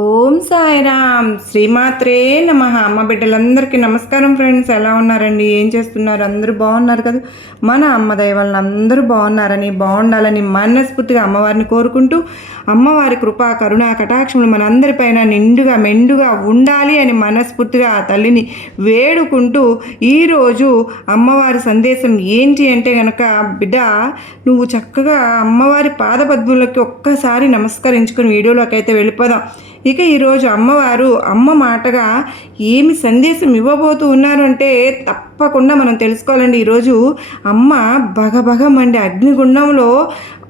ఓం సాయిరామ్ శ్రీమాత్రే నమః. అమ్మ బిడ్డలందరికీ నమస్కారం ఫ్రెండ్స్. ఎలా ఉన్నారండి? ఏం చేస్తున్నారు? అందరూ బాగున్నారు కదా? మన అమ్మ దయ వలన అందరూ బాగున్నారని, బాగుండాలని మనస్ఫూర్తిగా అమ్మవారిని కోరుకుంటూ, అమ్మవారి కృపా కరుణా కటాక్షములు మనందరిపైన నిండుగా మెండుగా ఉండాలి అని మనస్ఫూర్తిగా ఆ తల్లిని వేడుకుంటూ, ఈరోజు అమ్మవారి సందేశం ఏంటి అంటే కనుక, బిడ్డ నువ్వు చక్కగా అమ్మవారి పాదపద్ములకి ఒక్కసారి నమస్కరించుకుని వీడియోలోకి అయితే వెళ్ళిపోదాం. ఇక ఈరోజు అమ్మవారు అమ్మ మాటగా ఏమి సందేశం ఇవ్వబోతూ ఉన్నారు అంటే తప్పకుండా మనం తెలుసుకోవాలండి. ఈరోజు అమ్మ బగబగ మండే అగ్నిగుండంలో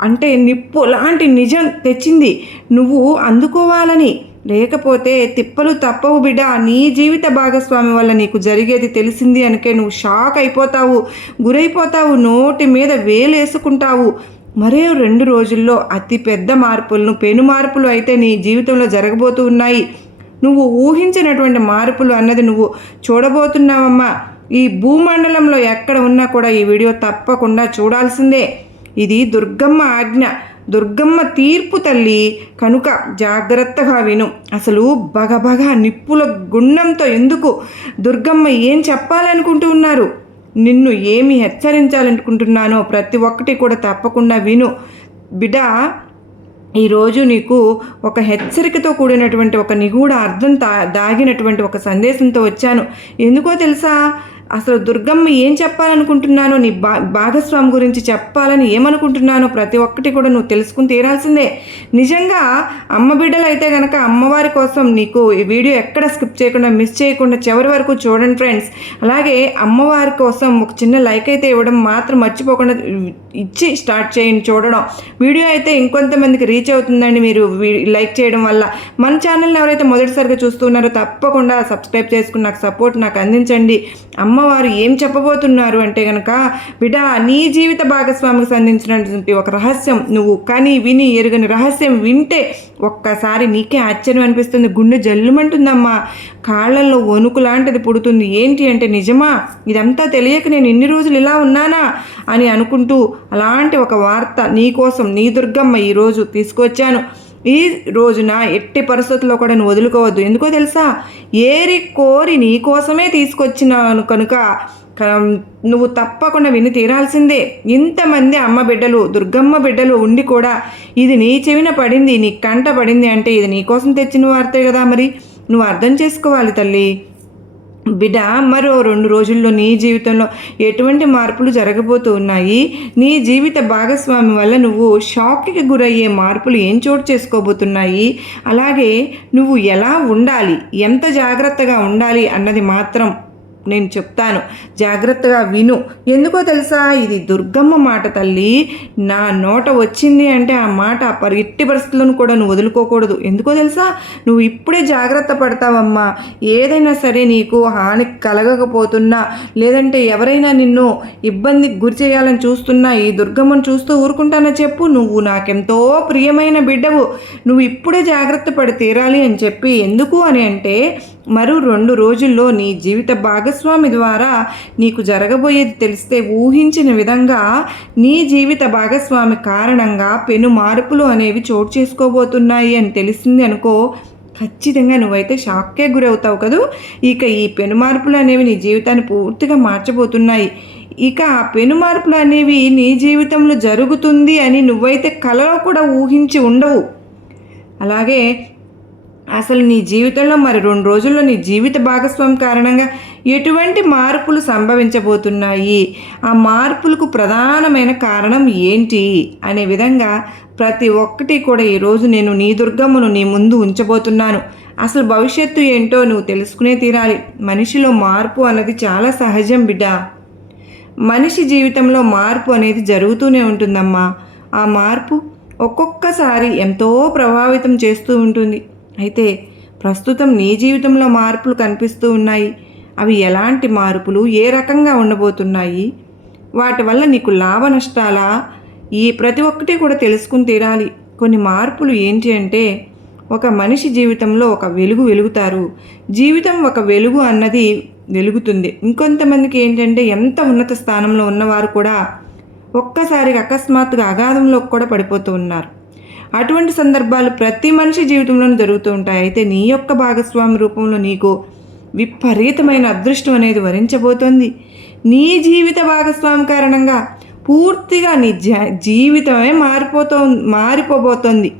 అంటే నిప్పు లాంటి నిజం తెచ్చింది, నువ్వు అందుకోవాలని. లేకపోతే తిప్పలు తప్పవు బిడ్డ. నీ జీవిత భాగస్వామి వల్ల నీకు జరిగేది తెలిసింది అనకే నువ్వు షాక్ అయిపోతావు, గురైపోతావు, నోటి మీద వేలేసుకుంటావు. మరే 2 రోజుల్లో అతి పెద్ద మార్పులను, పెను మార్పులు అయితే నీ జీవితంలో జరగబోతూ ఉన్నాయి. నువ్వు ఊహించినటువంటి మార్పులు అన్నది నువ్వు చూడబోతున్నావమ్మా. ఈ భూమండలంలో ఎక్కడ ఉన్నా కూడా ఈ వీడియో తప్పకుండా చూడాల్సిందే. ఇది దుర్గమ్మ ఆజ్ఞ, దుర్గమ్మ తీర్పు తల్లి కనుక జాగ్రత్తగా విను. అసలు బగబగ నిప్పుల గుండంతో ఎందుకు? దుర్గమ్మ ఏం చెప్పాలనుకుంటూ ఉన్నారు, నిన్ను ఏమి హెచ్చరించాలనుకుంటున్నానో ప్రతి ఒక్కటి కూడా తప్పకుండా విను బిడ్డ. ఈరోజు నీకు ఒక హెచ్చరికతో కూడినటువంటి ఒక నిగూఢ అర్థం దాగినటువంటి ఒక సందేశంతో వచ్చాను. ఎందుకో తెలుసా? అసలు దుర్గమ్మ ఏం చెప్పాలనుకుంటున్నానో, నీ భాగస్వామి గురించి చెప్పాలని ఏమనుకుంటున్నానో ప్రతి ఒక్కటి కూడా నువ్వు తెలుసుకుని తీరాల్సిందే. నిజంగా అమ్మ బిడ్డలు అయితే కనుక అమ్మవారి కోసం నీకు ఈ వీడియో ఎక్కడ స్కిప్ చేయకుండా, మిస్ చేయకుండా చివరి వరకు చూడండి ఫ్రెండ్స్. అలాగే అమ్మవారి కోసం ఒక చిన్న లైక్ అయితే ఇవ్వడం మాత్రం మర్చిపోకుండా ఇచ్చి స్టార్ట్ చేయండి చూడడం. వీడియో అయితే ఇంకొంతమందికి రీచ్ అవుతుందండి మీరు లైక్ చేయడం వల్ల. మన ఛానల్ని ఎవరైతే మొదటిసారిగా చూస్తున్నారో తప్పకుండా సబ్స్క్రైబ్ చేసుకుని నాకు సపోర్ట్ నాకు అందించండి. అమ్మవారు ఏం చెప్పబోతున్నారు అంటే కనుక, బిడ్డ నీ జీవిత భాగస్వామికి సంబంధించినటువంటి ఒక రహస్యం, నువ్వు కానీ విని ఎరుగని రహస్యం వింటే ఒక్కసారి నీకే ఆశ్చర్యం అనిపిస్తుంది, గుండె జల్లుమంటుందమ్మా, కాళ్ళల్లో వణుకు లాంటిది పుడుతుంది. ఏంటి అంటే నిజమా? ఇదంతా తెలియక నేను ఇన్ని రోజులు ఇలా ఉన్నానా అని అనుకుంటూ అలాంటి ఒక వార్త నీకోసం నీ దుర్గమ్మ ఈరోజు తీసుకొచ్చాను. ఈ రోజున ఎట్టి పరిస్థితుల్లో కూడా నువ్వు వదులుకోవద్దు. ఎందుకో తెలుసా? ఏరి కోరి నీ కోసమే తీసుకొచ్చినాను కనుక నువ్వు తప్పకుండా విని తీరాల్సిందే. ఇంతమంది అమ్మ బిడ్డలు, దుర్గమ్మ బిడ్డలు ఉండి కూడా ఇది నీ చెవిన పడింది, నీ కంట పడింది అంటే ఇది నీ కోసం తెచ్చిన వార్తే కదా. మరి నువ్వు అర్థం చేసుకోవాలి తల్లి. బిడ్డ మరో 2 రోజుల్లో నీ జీవితంలో ఎటువంటి మార్పులు జరగబోతూ ఉన్నాయి? నీ జీవిత భాగస్వామి వల్ల నువ్వు షాక్కి గురయ్యే మార్పులు ఏం చోటు చేసుకోబోతున్నాయి? అలాగే నువ్వు ఎలా ఉండాలి, ఎంత జాగ్రత్తగా ఉండాలి అన్నది మాత్రం నేను చెప్తాను. జాగ్రత్తగా విను. ఎందుకో తెలుసా? ఇది దుర్గమ్మ మాట తల్లి. నా నోట వచ్చింది అంటే ఆ మాట ఎట్టి పరిస్థితులను కూడా నువ్వు వదులుకోకూడదు. ఎందుకో తెలుసా? నువ్వు ఇప్పుడే జాగ్రత్త పడతావమ్మా. ఏదైనా సరే నీకు హాని కలగకపోతున్నా, లేదంటే ఎవరైనా నిన్ను ఇబ్బందికి గురి చేయాలని చూస్తున్నా ఈ దుర్గమ్మను చూస్తూ ఊరుకుంటానో చెప్పు. నువ్వు నాకెంతో ప్రియమైన బిడ్డవు, నువ్వు ఇప్పుడే జాగ్రత్త పడి తీరాలి అని చెప్పి. ఎందుకు అని అంటే మరో 2 రోజుల్లో నీ జీవిత భాగస్వామి ద్వారా నీకు జరగబోయేది తెలిస్తే ఊహించిన విధంగా నీ జీవిత భాగస్వామి కారణంగా పెను మార్పులు అనేవి చోటు చేసుకోబోతున్నాయి అని తెలిసింది అనుకో, ఖచ్చితంగా నువ్వైతే షాక్కే గురవుతావు కదూ. ఇక ఈ పెను మార్పులు అనేవి నీ జీవితాన్ని పూర్తిగా మార్చబోతున్నాయి. ఇక ఆ పెను మార్పులు అనేవి నీ జీవితంలో జరుగుతుంది అని నువ్వైతే కలలో కూడా ఊహించి ఉండవు. అలాగే అసలు నీ జీవితంలో మరి 2 రోజుల్లో నీ జీవిత భాగస్వామి కారణంగా ఎటువంటి మార్పులు సంభవించబోతున్నాయి, ఆ మార్పులకు ప్రధానమైన కారణం ఏంటి అనే విధంగా ప్రతి ఒక్కటి కూడా ఈరోజు నేను నీ దుర్గమ్మను నీ ముందు ఉంచబోతున్నాను. అసలు భవిష్యత్తు ఏంటో నువ్వు తెలుసుకునే తీరాలి. మనిషిలో మార్పు అన్నది చాలా సహజం బిడ్డ. మనిషి జీవితంలో మార్పు అనేది జరుగుతూనే ఉంటుందమ్మా. ఆ మార్పు ఒక్కొక్కసారి ఎంతో ప్రభావితం చేస్తూ ఉంటుంది. అయితే ప్రస్తుతం నీ జీవితంలో మార్పులు కనిపిస్తూ ఉన్నాయి. అవి ఎలాంటి మార్పులు, ఏ రకంగా ఉండబోతున్నాయి, వాటి వల్ల నీకు లాభ నష్టాలా, ఈ ప్రతి ఒక్కటి కూడా తెలుసుకుని తీరాలి. కొన్ని మార్పులు ఏంటి అంటే, ఒక మనిషి జీవితంలో ఒక వెలుగు వెలుగుతారు. జీవితం ఒక వెలుగు అన్నది వెలుగుతుంది. ఇంకొంతమందికి ఏంటంటే ఎంత ఉన్నత స్థానంలో ఉన్నవారు కూడా ఒక్కసారిగా అకస్మాత్తుగా అగాధంలోకి కూడా పడిపోతూ ఉన్నారు. అటువంటి సందర్భాలు ప్రతి మనిషి జీవితంలోనూ జరుగుతూ ఉంటాయి. అయితే నీ యొక్క భాగస్వామి రూపంలో నీకు విపరీతమైన అదృష్టం అనేది వరించబోతోంది. నీ జీవిత భాగస్వామి కారణంగా పూర్తిగా నీ జీవితమే మారిపోబోతోంది.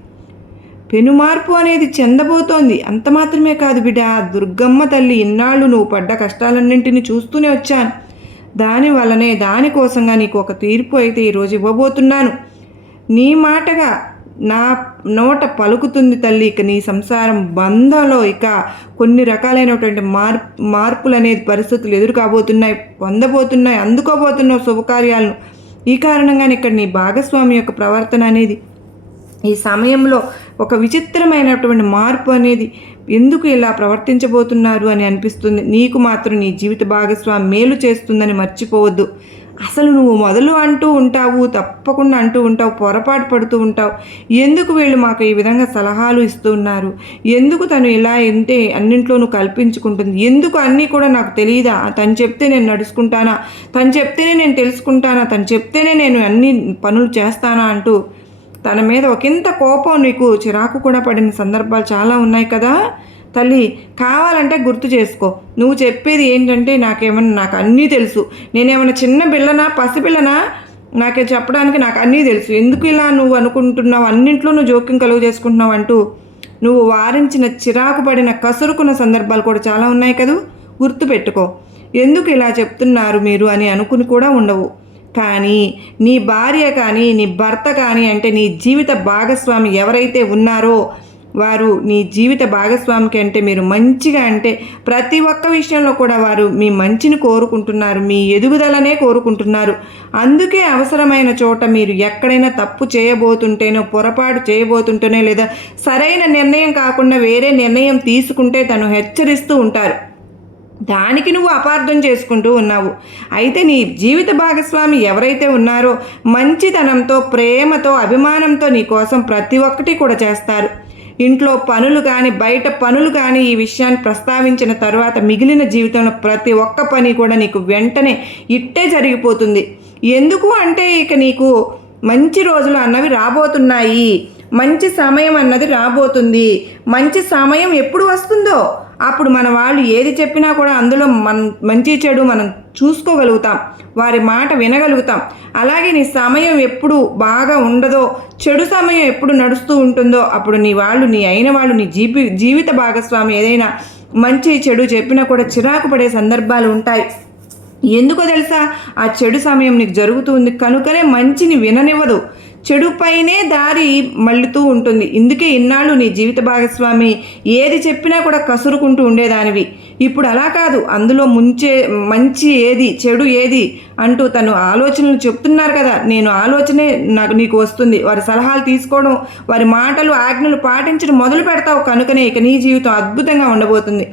పెనుమార్పు అనేది చెందబోతోంది. అంత మాత్రమే కాదు బిడ్డ, దుర్గమ్మ తల్లి ఇన్నాళ్ళు నువ్వు పడ్డ కష్టాలన్నింటినీ చూస్తూనే వచ్చాను. దానివల్లనే దానికోసంగా నీకు ఒక తీర్పు అయితే ఈరోజు ఇవ్వబోతున్నాను. నీ మాటగా నా నోట పలుకుతుంది తల్లి. ఇక నీ సంసారం బంధంలో ఇక కొన్ని రకాలైనటువంటి మార్పులు అనేది పరిస్థితులు ఎదురు కాబోతున్నాయి, పొందబోతున్నాయి, అందుకోబోతున్నావు శుభకార్యాలను. ఈ కారణంగానే ఇక్కడ నీ భాగస్వామి యొక్క ప్రవర్తన అనేది ఈ సమయంలో ఒక విచిత్రమైనటువంటి మార్పు అనేది ఎందుకు ఇలా ప్రవర్తించబోతున్నారు అని అనిపిస్తుంది. నీకు మాత్రం నీ జీవిత భాగస్వామి మేలు చేస్తుందని మర్చిపోవద్దు. అసలు నువ్వు మొదలు అంటూ ఉంటావు, తప్పకుండా అంటూ ఉంటావు, పొరపాటు పడుతూ ఉంటావు. ఎందుకు వీళ్ళు మాకు ఈ విధంగా సలహాలు ఇస్తూ ఉన్నారు, ఎందుకు తను ఇలా అంటే అన్నింట్లోనూ కల్పించుకుంటుంది, ఎందుకు అన్నీ కూడా నాకు తెలియదా, తను చెప్తే నేను నడుచుకుంటానా, తను చెప్తేనే నేను తెలుసుకుంటానా, తను చెప్తేనే నేను అన్ని పనులు చేస్తానా అంటూ తన మీద ఒకంత కోపం, నీకు చిరాకు కూడా పడిన సందర్భాలు చాలా ఉన్నాయి కదా తల్లి. కావాలంటే గుర్తు చేసుకో. నువ్వు చెప్పేది ఏంటంటే నాకు అన్నీ తెలుసు, నేనేమైనా చిన్న పిల్లనా, పసిపిల్లనా, నాకే చెప్పడానికి నాకు అన్నీ తెలుసు, ఎందుకు ఇలా నువ్వు అనుకుంటున్నావు, అన్నింట్లో నువ్వు జోక్యం కలుగు చేసుకుంటున్నావు అంటూ నువ్వు వారించిన చిరాకు పడిన కసురుకున్న సందర్భాలు కూడా చాలా ఉన్నాయి కదూ. గుర్తుపెట్టుకో, ఎందుకు ఇలా చెప్తున్నారు మీరు అని అనుకుని కూడా ఉండవు. కానీ నీ భార్య కానీ నీ భర్త కానీ అంటే నీ జీవిత భాగస్వామి ఎవరైతే ఉన్నారో వారు నీ జీవిత భాగస్వామికి అంటే మీరు మంచిగా అంటే ప్రతి ఒక్క విషయంలో కూడా వారు మీ మంచిని కోరుకుంటున్నారు, మీ ఎదుగుదలనే కోరుకుంటున్నారు. అందుకే అవసరమైన చోట మీరు ఎక్కడైనా తప్పు చేయబోతుంటేనో, పొరపాటు చేయబోతుంటేనో, లేదా సరైన నిర్ణయం కాకుండా వేరే నిర్ణయం తీసుకుంటే తను హెచ్చరిస్తూ ఉంటారు. దానికి నువ్వు అపార్థం చేసుకుంటూ ఉన్నావు. అయితే నీ జీవిత భాగస్వామి ఎవరైతే ఉన్నారో మంచితనంతో, ప్రేమతో, అభిమానంతో నీ కోసం ప్రతి ఒక్కటి కూడా చేస్తారు. ఇంట్లో పనులు కానీ బయట పనులు కానీ ఈ విషయాన్ని ప్రస్తావించిన తర్వాత మిగిలిన జీవితంలో ప్రతి ఒక్క పని కూడా నీకు వెంటనే ఇట్టే జరిగిపోతుంది. ఎందుకు అంటే ఇక నీకు మంచి రోజులు అన్నవి రాబోతున్నాయి, మంచి సమయం అన్నది రాబోతుంది. మంచి సమయం ఎప్పుడు వస్తుందో అప్పుడు మన వాళ్ళు ఏది చెప్పినా కూడా అందులో మంచి చెడు మనం చూసుకోగలుగుతాం, వారి మాట వినగలుగుతాం. అలాగే నీ సమయం ఎప్పుడు బాగా ఉండదో, చెడు సమయం ఎప్పుడు నడుస్తూ ఉంటుందో అప్పుడు నీ అయిన వాళ్ళు నీ జీవిత భాగస్వామి ఏదైనా మంచి చెడు చెప్పినా కూడా చిరాకు పడే సందర్భాలు ఉంటాయి. ఎందుకో తెలుసా, ఆ చెడు సమయం నీకు జరుగుతుంది కనుకనే మంచిని విననివ్వదు, చెడుపైనే దారి మళ్ళుతూ ఉంటుంది. ఇందుకే ఇన్నాళ్ళు నీ జీవిత భాగస్వామి ఏది చెప్పినా కూడా కసురుకుంటూ ఉండేదానివి. ఇప్పుడు అలా కాదు, అందులో మంచి ఏది చెడు ఏది అంటూ తను ఆలోచనలు చెప్తున్నారు కదా, నేను ఆలోచనే నీకు వస్తుంది. వారి సలహాలు తీసుకోవడం, వారి మాటలు ఆజ్ఞలు పాటించడం మొదలు పెడతావు కనుకనే ఇక నీ జీవితం అద్భుతంగా ఉండబోతుంది.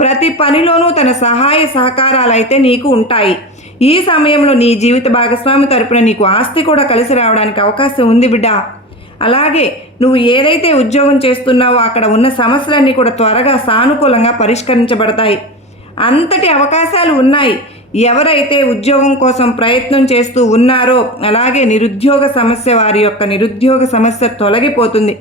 ప్రతి పనిలోనూ తన సహాయ సహకారాలు అయితే నీకు ఉంటాయి. ఈ సమయంలో నీ జీవిత భాగస్వామి తరపున నీకు ఆస్తి కూడా కలిసి రావడానికి అవకాశం ఉంది బిడ్డ. అలాగే నువ్వు ఏదైతే ఉద్యోగం చేస్తున్నావో అక్కడ ఉన్న సమస్యలన్నీ కూడా త్వరగా సానుకూలంగా పరిష్కరించబడతాయి. అంతటి అవకాశాలు ఉన్నాయి. ఎవరైతే ఉద్యోగం కోసం ప్రయత్నం చేస్తూ ఉన్నారో అలాగే నిరుద్యోగ సమస్య, వారి యొక్క నిరుద్యోగ సమస్య తొలగిపోతుంది.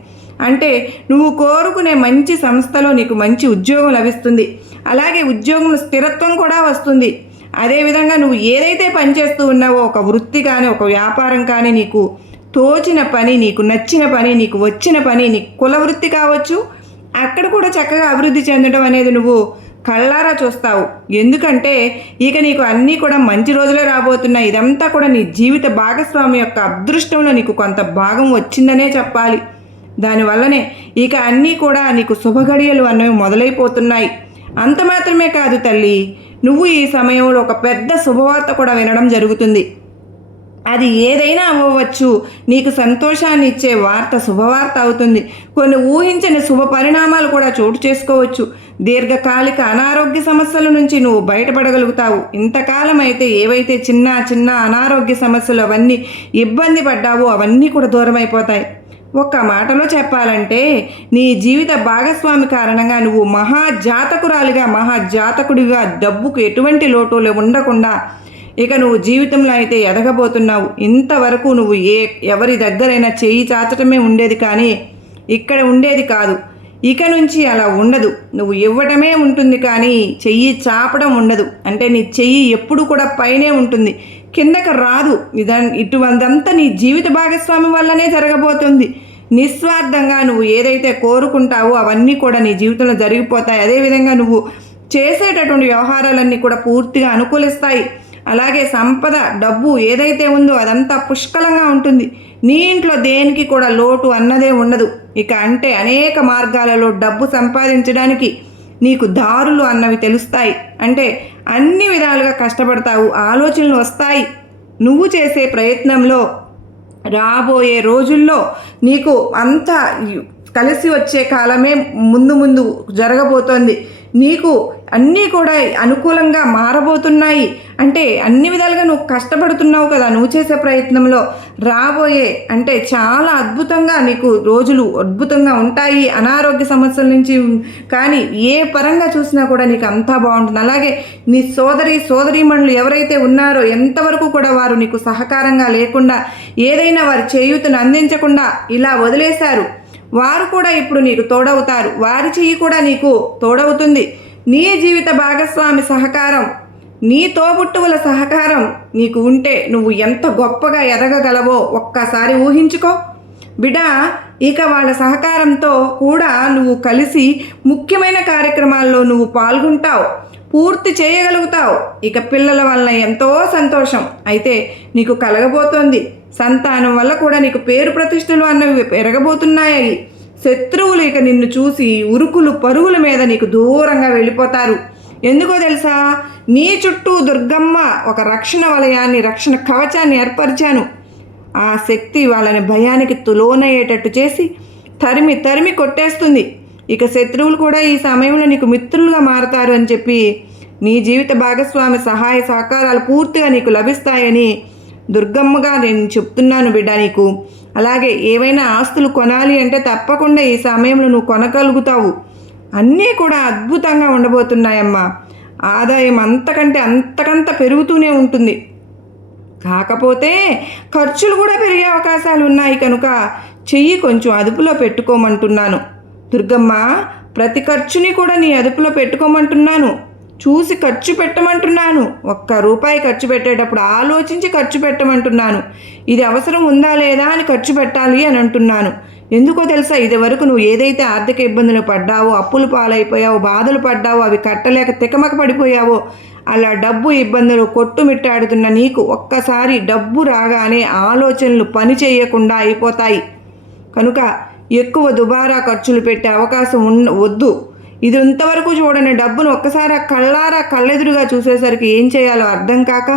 అంటే నువ్వు కోరుకునే మంచి సంస్థలో నీకు మంచి ఉద్యోగం లభిస్తుంది. అలాగే ఉద్యోగంలో స్థిరత్వం కూడా వస్తుంది. అదేవిధంగా నువ్వు ఏదైతే పని చేస్తూ ఉన్నావో ఒక వృత్తి కానీ ఒక వ్యాపారం కానీ నీకు తోచిన పని, నీకు నచ్చిన పని, నీకు వచ్చిన పని, నీ కుల వృత్తి కావచ్చు, అక్కడ కూడా చక్కగా అభివృద్ధి చెందడం అనేది నువ్వు కళ్ళారా చూస్తావు. ఎందుకంటే ఇక నీకు అన్నీ కూడా మంచి రోజులే రాబోతున్నాయి. ఇదంతా కూడా నీ జీవిత భాగస్వామి యొక్క అదృష్టంలో నీకు కొంత భాగం వచ్చిందనే చెప్పాలి. దానివల్లనే ఇక అన్నీ కూడా నీకు శుభగడియలు అన్నవి మొదలైపోతున్నాయి. అంత మాత్రమే కాదు తల్లి, నువ్వు ఈ సమయంలో ఒక పెద్ద శుభవార్త కూడా వినడం జరుగుతుంది. అది ఏదైనా అవ్వవచ్చు. నీకు సంతోషాన్ని ఇచ్చే వార్త శుభవార్త అవుతుంది. కొన్ని ఊహించని శుభ పరిణామాలు కూడా చోటు చేసుకోవచ్చు. దీర్ఘకాలిక అనారోగ్య సమస్యల నుంచి నువ్వు బయటపడగలుగుతావు. ఇంతకాలం అయితే ఏవైతే చిన్న చిన్న అనారోగ్య సమస్యలు అవన్నీ ఇబ్బంది పడ్డావో అవన్నీ కూడా దూరం అయిపోతాయి. ఒక్క మాటలో చెప్పాలంటే నీ జీవిత భాగస్వామి కారణంగా నువ్వు మహాజాతకురాలిగా, మహాజాతకుడిగా డబ్బుకు ఎటువంటి లోటు ఉండకుండా ఇక నువ్వు జీవితంలో అయితే ఎదగబోతున్నావు. ఇంతవరకు నువ్వు ఎవరి దగ్గరైనా చెయ్యి చాచటమే ఉండేది, కానీ ఇక్కడ ఉండేది కాదు. ఇక నుంచి అలా ఉండదు. నువ్వు ఇవ్వటమే ఉంటుంది, కానీ చెయ్యి చాపడం ఉండదు. అంటే నీ చెయ్యి ఎప్పుడు కూడా పైనే ఉంటుంది, కిందకి రాదు. ఇటువంటిదంతా నీ జీవిత భాగస్వామి వల్లనే జరగబోతుంది. నిస్వార్థంగా నువ్వు ఏదైతే కోరుకుంటావో అవన్నీ కూడా నీ జీవితంలో జరిగిపోతాయి. అదేవిధంగా నువ్వు చేసేటటువంటి వ్యవహారాలన్నీ కూడా పూర్తిగా అనుకూలిస్తాయి. అలాగే సంపద, డబ్బు ఏదైతే ఉందో అదంతా పుష్కలంగా ఉంటుంది. నీ ఇంట్లో దేనికి కూడా లోటు అన్నదే ఉండదు. ఇక అంటే అనేక మార్గాలలో డబ్బు సంపాదించడానికి నీకు దారులు అన్నవి తెలుస్తాయి. అంటే అన్ని విధాలుగా కష్టపడతావు, ఆలోచనలు వస్తాయి. నువ్వు చేసే ప్రయత్నంలో రాబోయే రోజుల్లో నీకు అంతా కలిసి వచ్చే కాలమే ముందు ముందు జరగబోతోంది. నీకు అన్నీ కూడా అనుకూలంగా మారబోతున్నాయి. అంటే అన్ని విధాలుగా నువ్వు కష్టపడుతున్నావు కదా, నువ్వు చేసే ప్రయత్నంలో రాబోయే అంటే చాలా అద్భుతంగా నీకు రోజులు అద్భుతంగా ఉంటాయి. అనారోగ్య సమస్యల నుంచి కానీ ఏ పరంగా చూసినా కూడా నీకు అంతా బాగుంటుంది. అలాగే నీ సోదరీమణులు ఎవరైతే ఉన్నారో ఎంతవరకు కూడా వారు నీకు సహకారంగా లేకుండా, ఏదైనా వారి చేయూతను అందించకుండా ఇలా వదిలేశారు, వారు కూడా ఇప్పుడు నీకు తోడవుతారు. వారి చెయ్యి కూడా నీకు తోడవుతుంది. నీ జీవిత భాగస్వామి సహకారం, నీ తోబుట్టువుల సహకారం నీకు ఉంటే నువ్వు ఎంత గొప్పగా ఎదగగలవో ఒక్కసారి ఊహించుకో బిడ్డ. ఇక వాళ్ళ సహకారంతో కూడా నువ్వు కలిసి ముఖ్యమైన కార్యక్రమాల్లో నువ్వు పాల్గొంటావు, పూర్తి చేయగలుగుతావు. ఇక పిల్లల వలన ఎంతో సంతోషం అయితే నీకు కలగబోతోంది. సంతానం వల్ల కూడా నీకు పేరు ప్రతిష్టలు అన్నవి పెరగబోతున్నాయి. శత్రువులు ఇక నిన్ను చూసి ఉరుకులు పరుగుల మీద నీకు దూరంగా వెళ్ళిపోతారు. ఎందుకో తెలుసా, నీ చుట్టూ దుర్గమ్మ ఒక రక్షణ వలయాన్ని, రక్షణ కవచాన్ని ఏర్పరిచాను. ఆ శక్తి వాళ్ళని భయానికి లోనయ్యేటట్టు చేసి తరిమి కొట్టేస్తుంది. ఇక శత్రువులు కూడా ఈ సమయంలో నీకు మిత్రులుగా మారతారు అని చెప్పి నీ జీవిత భాగస్వామి సహాయ సహకారాలు పూర్తిగా నీకు లభిస్తాయని దుర్గమ్మగా నేను చెప్తున్నాను బిడ్డ నీకు. అలాగే ఏవైనా ఆస్తులు కొనాలి అంటే తప్పకుండా ఈ సమయంలో నువ్వు కొనగలుగుతావు. అన్నీ కూడా అద్భుతంగా ఉండబోతున్నాయమ్మా. ఆదాయం అంతకంత పెరుగుతూనే ఉంటుంది. కాకపోతే ఖర్చులు కూడా పెరిగే అవకాశాలు ఉన్నాయి కనుక చెయ్యి కొంచెం అదుపులో పెట్టుకోమంటున్నాను దుర్గమ్మ. ప్రతి ఖర్చుని కూడా నీ అదుపులో పెట్టుకోమంటున్నాను. చూసి ఖర్చు పెట్టమంటున్నాను. ₹1 ఖర్చు పెట్టేటప్పుడు ఆలోచించి ఖర్చు పెట్టమంటున్నాను. ఇది అవసరం ఉందా లేదా అని ఖర్చు పెట్టాలి అని అంటున్నాను. ఎందుకో తెలుసా, ఇది వరకు నువ్వు ఏదైతే ఆర్థిక ఇబ్బందులు పడ్డావో, అప్పులు పాలైపోయావో, బాధలు పడ్డావో, అవి కట్టలేక తికమక పడిపోయావో, అలా డబ్బు ఇబ్బందులు కొట్టుమిట్టాడుతున్న నీకు ఒక్కసారి డబ్బు రాగానే ఆలోచనలు పని చేయకుండా అయిపోతాయి. కనుక ఎక్కువ దుబారా ఖర్చులు పెట్టే అవకాశం వద్దు. ఇది ఇంతవరకు చూడని డబ్బును ఒక్కసారి కళ్ళెదురుగా చూసేసరికి ఏం చేయాలో అర్థం కాక,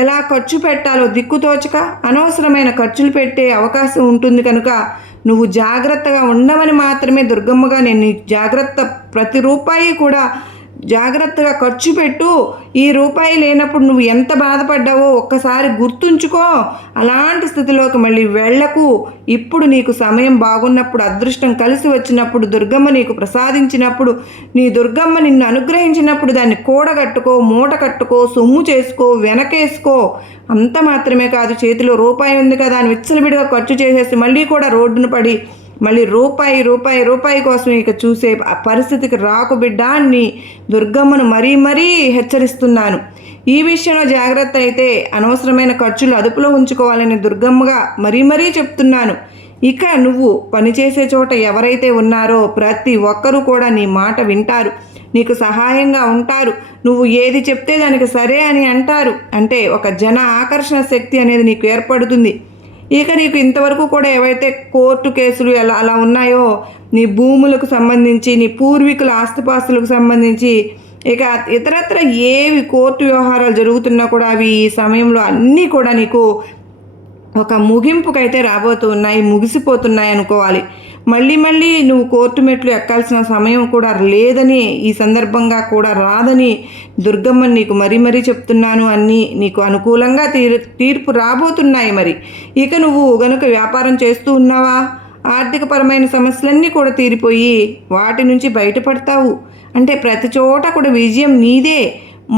ఎలా ఖర్చు పెట్టాలో దిక్కుతోచక అనవసరమైన ఖర్చులు పెట్టే అవకాశం ఉంటుంది. కనుక నువ్వు జాగ్రత్తగా ఉండవని మాత్రమే దుర్గమ్మగా నేను జాగ్రత్త, ప్రతి రూపాయి కూడా జాగ్రత్తగా ఖర్చు పెట్టు. ఈ రూపాయి లేనప్పుడు నువ్వు ఎంత బాధపడ్డావో ఒక్కసారి గుర్తుంచుకో. అలాంటి స్థితిలోకి మళ్ళీ వెళ్ళకు. ఇప్పుడు నీకు సమయం బాగున్నప్పుడు, అదృష్టం కలిసి వచ్చినప్పుడు, దుర్గమ్మ నీకు ప్రసాదించినప్పుడు, నీ దుర్గమ్మ నిన్ను అనుగ్రహించినప్పుడు దాన్ని కూడగట్టుకో, మూట కట్టుకో, సొమ్ము చేసుకో, వెనకేసుకో. అంత మాత్రమే కాదు, చేతిలో రూపాయి ఉంది కదా అని విచ్చలవిడిగా ఖర్చు చేసేసి మళ్ళీ కూడా రోడ్డును పడి మళ్ళీ రూపాయి కోసం ఇక చూసే పరిస్థితికి రాకు బిడ్డ అని దుర్గమ్మను మరీ హెచ్చరిస్తున్నాను. ఈ విషయంలో జాగ్రత్త అయితే అనవసరమైన ఖర్చులు అదుపులో ఉంచుకోవాలని దుర్గమ్మగా మరీ చెప్తున్నాను. ఇక నువ్వు పనిచేసే చోట ఎవరైతే ఉన్నారో ప్రతి ఒక్కరూ కూడా నీ మాట వింటారు, నీకు సహాయంగా ఉంటారు. నువ్వు ఏది చెప్తే దానికి సరే అని అంటారు. అంటే ఒక జన ఆకర్షణ శక్తి అనేది నీకు ఏర్పడుతుంది. ఇక నీకు ఇంతవరకు కూడా ఏవైతే కోర్టు కేసులు అలా ఉన్నాయో, నీ భూములకు సంబంధించి, నీ పూర్వీకుల ఆస్తిపాస్తులకు సంబంధించి, ఇక ఇతరత్ర ఏవి కోర్టు వ్యవహారాలు జరుగుతున్నా కూడా అవి ఈ సమయంలో అన్నీ కూడా నీకు ఒక ముగింపుకైతే రాబోతున్నాయి, ముగిసిపోతున్నాయి అనుకోవాలి. మళ్ళీ నువ్వు కోర్టు మెట్లు ఎక్కాల్సిన సమయం కూడా లేదని, ఈ సందర్భంగా కూడా రాదని దుర్గమ్మని నీకు మరీ చెప్తున్నాను. అన్నీ నీకు అనుకూలంగా తీర్పు రాబోతున్నాయి. మరి ఇక నువ్వు గనుక వ్యాపారం చేస్తూ ఉన్నావా, ఆర్థికపరమైన సమస్యలన్నీ కూడా తీరిపోయి వాటి నుంచి బయటపడతావు. అంటే ప్రతి చోట కూడా విజయం నీదే.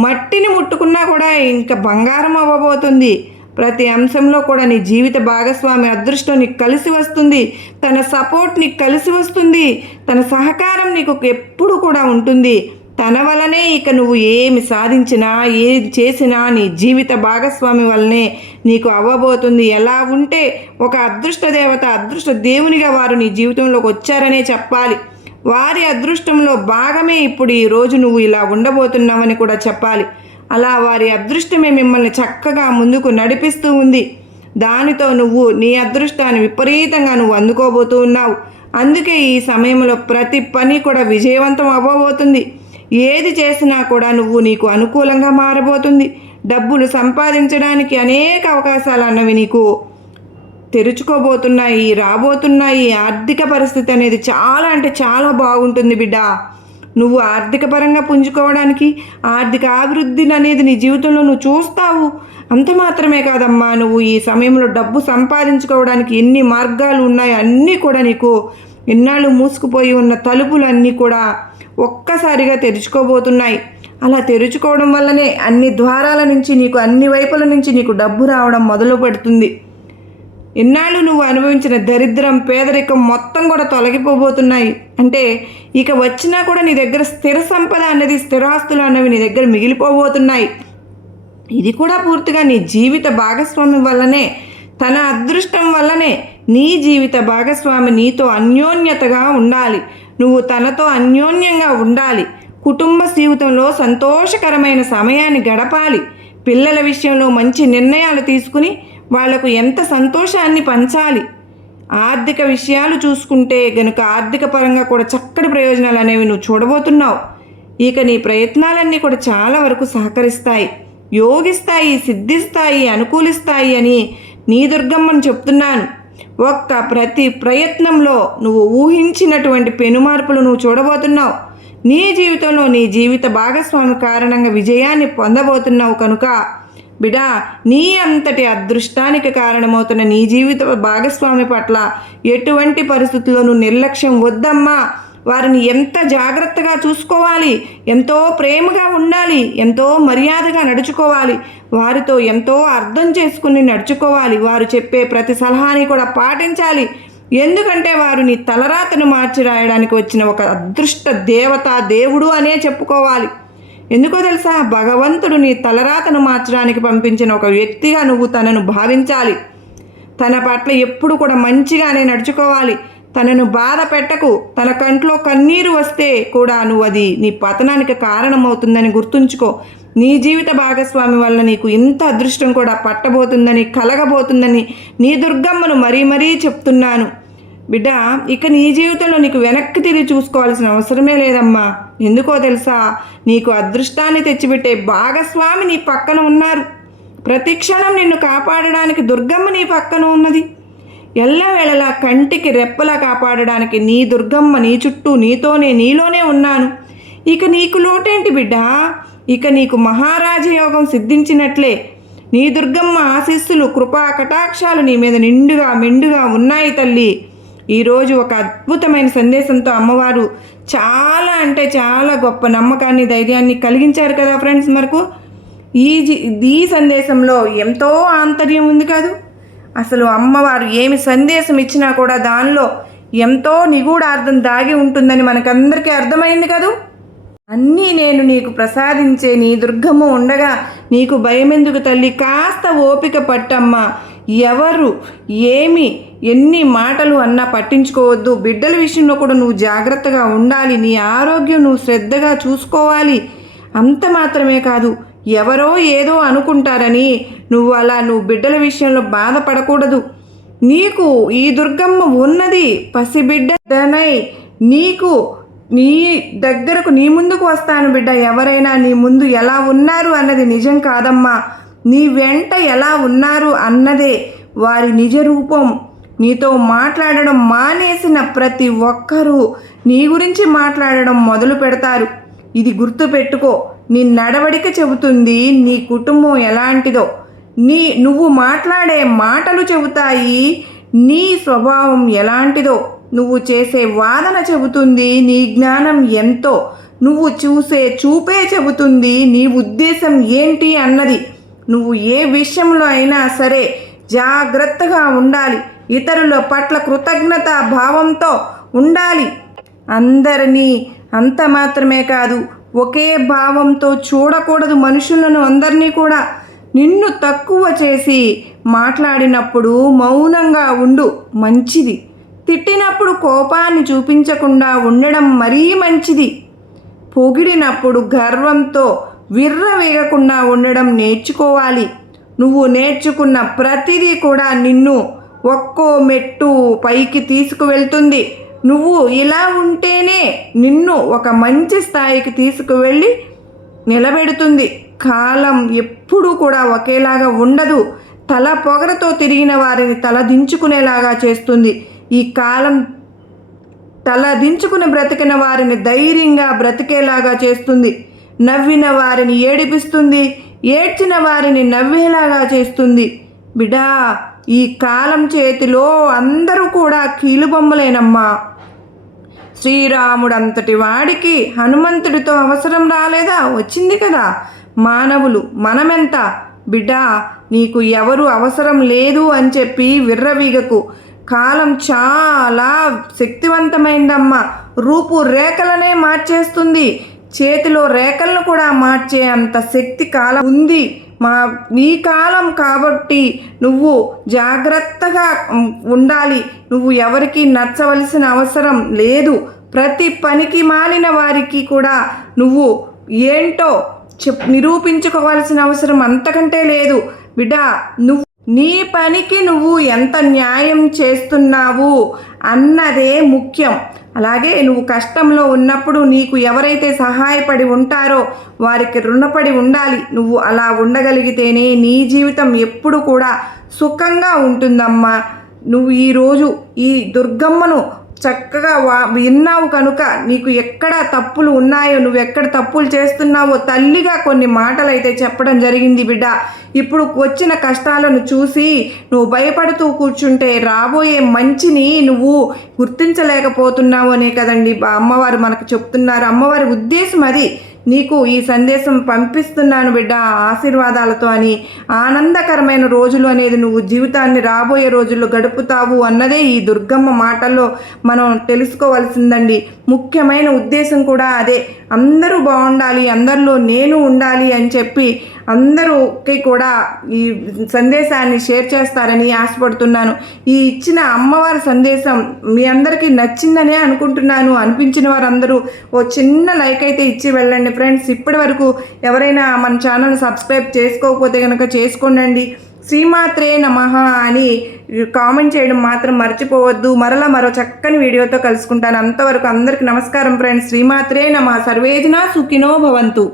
మట్టిని ముట్టుకున్నా కూడా ఇంకా బంగారం అవ్వబోతుంది. ప్రతి అంశంలో కూడా నీ జీవిత భాగస్వామి అదృష్టం నీకు కలిసి వస్తుంది. తన సపోర్ట్ నీకు కలిసి వస్తుంది. తన సహకారం నీకు ఎప్పుడు కూడా ఉంటుంది. తన వలనే ఇక నువ్వు ఏమి సాధించినా ఏది చేసినా నీ జీవిత భాగస్వామి వల్లనే నీకు అవ్వబోతుంది. ఎలా ఉంటే ఒక అదృష్ట దేవత అదృష్ట దేవునిగా వారు నీ జీవితంలోకి వచ్చారనే చెప్పాలి. వారి అదృష్టంలో భాగమే ఇప్పుడు ఈరోజు నువ్వు ఇలా ఉండబోతున్నావని కూడా చెప్పాలి. అలా వారి అదృష్టమే మిమ్మల్ని చక్కగా ముందుకు నడిపిస్తూ ఉంది. దానితో నువ్వు నీ అదృష్టాన్ని విపరీతంగా నువ్వు అందుకోబోతూ ఉన్నావు. అందుకే ఈ సమయంలో ప్రతి పని కూడా విజయవంతం అవ్వబోతుంది. ఏది చేసినా కూడా నీకు అనుకూలంగా మారబోతుంది. డబ్బులు సంపాదించడానికి అనేక అవకాశాలు అన్నవి నీకు తెరుచుకోబోతున్నాయి, రాబోతున్నాయి. ఆర్థిక పరిస్థితి అనేది చాలా అంటే చాలా బాగుంటుంది బిడ్డ. నువ్వు ఆర్థిక పరంగా పుంజుకోవడానికి ఆర్థిక అభివృద్ధిని అనేది నీ జీవితంలో నువ్వు చూస్తావు. అంత మాత్రమే కాదమ్మా, నువ్వు ఈ సమయంలో డబ్బు సంపాదించుకోవడానికి ఎన్ని మార్గాలు ఉన్నాయో అన్నీ కూడా నీకు ఎన్నాళ్ళు మూసుకుపోయి ఉన్న తలుపులన్నీ కూడా ఒక్కసారిగా తెరుచుకోబోతున్నాయి. అలా తెరుచుకోవడం వల్లనే అన్ని ద్వారాల నుంచి నీకు అన్ని వైపుల నుంచి నీకు డబ్బు రావడం మొదలు పెడుతుంది. ఎన్నాళ్ళు నువ్వు అనుభవించిన దరిద్రం పేదరికం మొత్తం కూడా తొలగిపోబోతున్నాయి. అంటే ఇక వచ్చినా కూడా నీ దగ్గర స్థిర సంపద అనేది స్థిరాస్తులు అనేవి నీ దగ్గర మిగిలిపోబోతున్నాయి. ఇది కూడా పూర్తిగా నీ జీవిత భాగస్వామి వల్లనే, తన అదృష్టం వల్లనే. నీ జీవిత భాగస్వామి నీతో అన్యోన్యతగా ఉండాలి, నువ్వు తనతో అన్యోన్యంగా ఉండాలి. కుటుంబ జీవితంలో సంతోషకరమైన సమయాన్ని గడపాలి. పిల్లల విషయంలో మంచి నిర్ణయాలు తీసుకుని వాళ్లకు ఎంత సంతోషాన్ని పంచాలి. ఆర్థిక విషయాలు చూసుకుంటే గనుక ఆర్థిక పరంగా కూడా చక్కటి ప్రయోజనాలు అనేవి నువ్వు చూడబోతున్నావు. ఇక నీ ప్రయత్నాలన్నీ కూడా చాలా వరకు సహకరిస్తాయి, యోగిస్తాయి, సిద్ధిస్తాయి, అనుకూలిస్తాయి అని నీ దుర్గమ్మను చెప్తున్నాను. ప్రతి ప్రయత్నంలో నువ్వు ఊహించినటువంటి పెనుమార్పులు నువ్వు చూడబోతున్నావు. నీ జీవితంలో నీ జీవిత భాగస్వామి కారణంగా విజయాన్ని పొందబోతున్నావు. కనుక బిడా, నీ అంతటి అదృష్టానికి కారణమవుతున్న నీ జీవిత భాగస్వామి పట్ల ఎటువంటి పరిస్థితుల్లోనూ నిర్లక్ష్యం వద్దమ్మా. వారిని ఎంత జాగ్రత్తగా చూసుకోవాలి, ఎంతో ప్రేమగా ఉండాలి, ఎంతో మర్యాదగా నడుచుకోవాలి, వారితో ఎంతో అర్థం చేసుకుని నడుచుకోవాలి. వారు చెప్పే ప్రతి సలహాని కూడా పాటించాలి. ఎందుకంటే వారు నీ తలరాతను మార్చి రాయడానికి వచ్చిన ఒక అదృష్ట దేవత దేవుడు అనే చెప్పుకోవాలి. ఎందుకో తెలుసా, భగవంతుడు నీ తలరాతను మార్చడానికి పంపించిన ఒక వ్యక్తిగా నువ్వు తనను భావించాలి. తన పట్ల ఎప్పుడు కూడా మంచిగానే నడుచుకోవాలి. తనను బాధ పెట్టకు. తన కంట్లో కన్నీరు వస్తే కూడా నువ్వు అది నీ పతనానికి కారణమవుతుందని గుర్తుంచుకో. నీ జీవిత భాగస్వామి వల్ల నీకు ఇంత అదృష్టం కూడా పట్టబోతుందని, కలగబోతుందని నీ దుర్గమ్మను మరీ మరీ చెప్తున్నాను. బిడ్డ, ఇక నీ జీవితంలో నీకు వెనక్కి తిరిగి చూసుకోవాల్సిన అవసరమే లేదమ్మా. ఎందుకో తెలుసా, నీకు అదృష్టాన్ని తెచ్చిపెట్టే భాగస్వామి నీ పక్కన ఉన్నారు. ప్రతి క్షణం నిన్ను కాపాడడానికి దుర్గమ్మ నీ పక్కన ఉన్నది. ఎల్లవేళలా కంటికి రెప్పలా కాపాడడానికి నీ దుర్గమ్మ నీ చుట్టూ, నీతోనే, నీలోనే ఉన్నాను. ఇక నీకు లోటేంటి బిడ్డ? ఇక నీకు మహారాజయోగం సిద్ధించినట్లే. నీ దుర్గమ్మ ఆశీస్సులు, కృపా కటాక్షాలు నీ మీద నిండుగా మెండుగా ఉన్నాయి తల్లి. ఈరోజు ఒక అద్భుతమైన సందేశంతో అమ్మవారు చాలా అంటే చాలా గొప్ప నమ్మకాన్ని, ధైర్యాన్ని కలిగించారు కదా ఫ్రెండ్స్. మనకు ఈ సందేశంలో ఎంతో ఆంతర్యం ఉంది కాదు. అసలు అమ్మవారు ఏమి సందేశం ఇచ్చినా కూడా దానిలో ఎంతో నిగూఢార్థం దాగి ఉంటుందని మనకందరికీ అర్థమైంది కదూ. అన్నీ నేను నీకు ప్రసాదించే నీ దుర్గమ్మ ఉండగా నీకు భయమెందుకు తల్లి? కాస్త ఓపిక పట్టమ్మా. ఎవరు ఎన్ని మాటలు అన్నా పట్టించుకోవద్దు. బిడ్డల విషయంలో కూడా నువ్వు జాగ్రత్తగా ఉండాలి. నీ ఆరోగ్యం నువ్వు శ్రద్ధగా చూసుకోవాలి. అంత మాత్రమే కాదు, ఎవరో ఏదో అనుకుంటారని నువ్వు బిడ్డల విషయంలో బాధపడకూడదు. నీకు ఈ దుర్గమ్మ ఉన్నది. పసిబిడ్డనై నీ దగ్గరకు, నీ ముందుకు వస్తాను బిడ్డ. ఎవరైనా నీ ముందు ఎలా ఉన్నారు అన్నది నిజం కాదమ్మా, నీ వెంట ఎలా ఉన్నారు అన్నదే వారి నిజ రూపం. నీతో మాట్లాడడం మానేసిన ప్రతి ఒక్కరూ నీ గురించి మాట్లాడడం మొదలు పెడతారు. ఇది గుర్తుపెట్టుకో. నీ నడవడిక చెబుతుంది నీ కుటుంబం ఎలాంటిదో. నువ్వు మాట్లాడే మాటలు చెబుతాయి నీ స్వభావం ఎలాంటిదో. నువ్వు చేసే వాదన చెబుతుంది నీ జ్ఞానం ఎంతో. నువ్వు చూసే చూపే చెబుతుంది నీ ఉద్దేశం ఏంటి అన్నది. నువ్వు ఏ విషయంలో అయినా సరే జాగ్రత్తగా ఉండాలి. ఇతరుల పట్ల కృతజ్ఞత భావంతో ఉండాలి. అందరినీ అంత మాత్రమే కాదు, ఒకే భావంతో చూడకూడదు మనుషులను అందరినీ కూడా. నిన్ను తక్కువ చేసి మాట్లాడినప్పుడు మౌనంగా ఉండు, మంచిది. తిట్టినప్పుడు కోపాన్ని చూపించకుండా ఉండడం మరీ మంచిది. పొగిడినప్పుడు గర్వంతో విర్రవీగకుండా ఉండడం నేర్చుకోవాలి. నువ్వు నేర్చుకున్న ప్రతిదీ కూడా నిన్ను ఒక్కో మెట్టు పైకి తీసుకువెళ్తుంది. నువ్వు ఇలా ఉంటేనే నిన్ను ఒక మంచి స్థాయికి తీసుకువెళ్ళి నిలబెడుతుంది. కాలం ఎప్పుడూ కూడా ఒకేలాగా ఉండదు. తల పొగరతో తిరిగిన వారిని తల దించుకునేలాగా చేస్తుంది. ఈ కాలం తల దించుకుని బ్రతికిన వారిని ధైర్యంగా బ్రతికేలాగా చేస్తుంది. నవ్విన వారిని ఏడిపిస్తుంది, ఏడ్చిన వారిని నవ్వేలాగా చేస్తుంది. బిడ్డా, ఈ కాలం చేతిలో అందరూ కూడా కీలుబొమ్మలేనమ్మా. శ్రీరాముడు అంతటి వాడికి హనుమంతుడితో అవసరం రాలేదా? వచ్చింది కదా. మానవులు మనమెంత? బిడ్డా, నీకు ఎవరు అవసరం లేదు అని చెప్పి విర్రవీగకు. కాలం చాలా శక్తివంతమైందమ్మా. రూపురేఖలనే మార్చేస్తుంది. చేతిలో రేఖలను కూడా మార్చే అంత శక్తి కాలం ఉంది. నీ కాలం కాబట్టి నువ్వు జాగ్రత్తగా ఉండాలి. నువ్వు ఎవరికి నచ్చవలసిన అవసరం లేదు. ప్రతి పనికి మాలిన వారికి కూడా నువ్వు ఏంటో నిరూపించుకోవాల్సిన అవసరం అంతకంటే లేదు. బిడ్డా, నువ్వు నీ పనికి నువ్వు ఎంత న్యాయం చేస్తున్నావు అన్నదే ముఖ్యం. అలాగే నువ్వు కష్టంలో ఉన్నప్పుడు నీకు ఎవరైతే సహాయపడి ఉంటారో వారికి రుణపడి ఉండాలి. నువ్వు అలా ఉండగలిగితేనే నీ జీవితం ఎప్పుడు కూడా సుఖంగా ఉంటుందమ్మా. నువ్వు ఈరోజు ఈ దుర్గమ్మను చక్కగా విన్నావు కనుక నీకు ఎక్కడ తప్పులు ఉన్నాయో, నువ్వు ఎక్కడ తప్పులు చేస్తున్నావో తల్లిగా కొన్ని మాటలు అయితే చెప్పడం జరిగింది. బిడ్డ, ఇప్పుడు వచ్చిన కష్టాలను చూసి నువ్వు భయపడుతూ కూర్చుంటే రాబోయే మంచిని నువ్వు గుర్తించలేకపోతున్నావు అనే కదండి అమ్మవారు మనకు చెప్తున్నారు. అమ్మవారి ఉద్దేశం అది. నీకు ఈ సందేశం పంపిస్తున్నాను బిడ్డ ఆశీర్వాదాలతో అని. ఆనందకరమైన రోజులు అనేది నువ్వు జీవితాన్ని రాబోయే రోజుల్లో గడుపుతావు అన్నదే ఈ దుర్గమ్మ మాటల్లో మనం తెలుసుకోవాల్సిందండి. ముఖ్యమైన ఉద్దేశం కూడా అదే. అందరూ బాగుండాలి, అందరిలో నేను ఉండాలి అని చెప్పి అందరూకి కూడా ఈ సందేశాన్ని షేర్ చేస్తారని ఆశపడుతున్నాను. ఈ ఇచ్చిన అమ్మవారి సందేశం మీ అందరికీ నచ్చిందనే అనుకుంటున్నాను. అనిపించిన వారందరూ ఓ చిన్న లైక్ అయితే ఇచ్చి వెళ్ళండి ఫ్రెండ్స్. ఇప్పటి వరకు ఎవరైనా మన ఛానల్ సబ్స్క్రైబ్ చేసుకోకపోతే కనుక చేసుకోండి. శ్రీమాత్రే నమః అని కామెంట్ చేయడం మాత్రం మర్చిపోవద్దు. మరో చక్కని వీడియోతో కలుసుకుంటాను. అంతవరకు అందరికీ నమస్కారం ఫ్రెండ్స్. శ్రీమాత్రే నమః. సర్వేజన సుఖినో భవంతు.